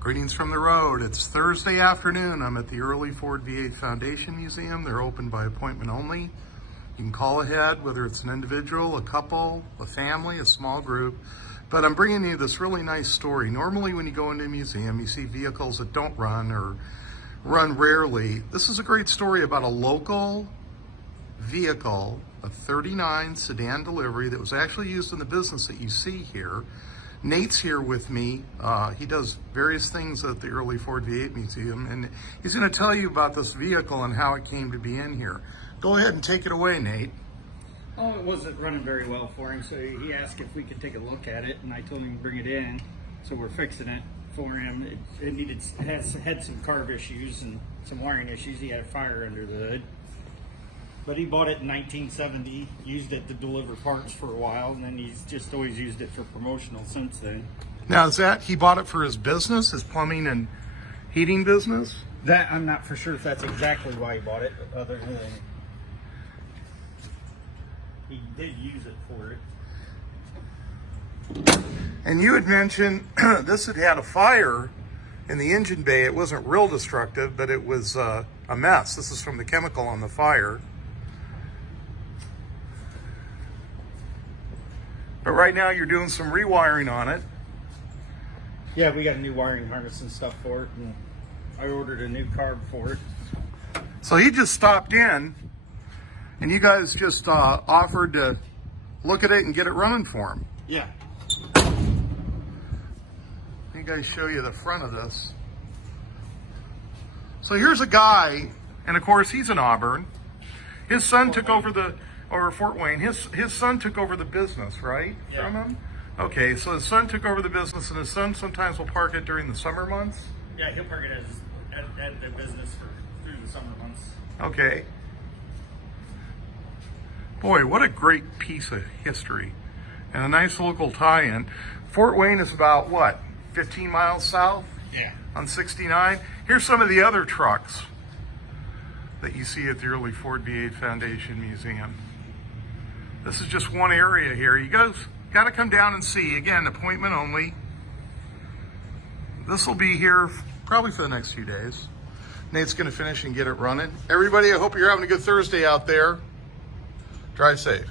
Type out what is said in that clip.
Greetings from the road. It's Thursday afternoon. I'm at the Early Ford V8 Foundation Museum. They're open by appointment only. You can call ahead, whether it's an individual, a couple, a family, a small group. But I'm bringing you this really nice story. Normally when you go into a museum, you see vehicles that don't run or run rarely. This is a great story about a local vehicle, a 39 sedan delivery that was actually used in the business that you see here. Nate's here with me. He does various things at the Early Ford V8 Museum, and he's going to tell you about this vehicle and how it came to be in here. Go ahead and take it away, Nate. Oh, it wasn't running very well for him, so he asked if we could take a look at it, and I told him to bring it in. So we're fixing it for him. It had some carb issues and some wiring issues. He had a fire under the hood. But he bought it in 1970, used it to deliver parts for a while, and then he's just always used it for promotional since then. Now, is that he bought it for his business, his plumbing and heating business? That I'm not for sure if that's exactly why he bought it, other than he did use it for it. And you had mentioned this had had a fire in the engine bay. It wasn't real destructive, but it was a mess. This is from the chemical on the fire. But right now you're doing some rewiring on it. Yeah, we got a new wiring harness and stuff for it, and I ordered a new carb for it. So he just stopped in, and you guys just offered to look at it and get it running for him. Yeah. You guys show you the front of this. So here's a guy, and of course he's in Auburn. His son took over Fort Wayne. His son took over the business, right? Yeah. From him? Okay, so his son took over the business, and his son sometimes will park it during the summer months? Yeah, he'll park it at the business through the summer months. Okay. Boy, what a great piece of history. And a nice local tie-in. Fort Wayne is about, what, 15 miles south? Yeah. On 69? Here's some of the other trucks that you see at the Early Ford V8 Foundation Museum. This is just one area here. You guys got to come down and see. Again, appointment only. This will be here probably for the next few days. Nate's going to finish and get it running. Everybody, I hope you're having a good Thursday out there. Drive safe.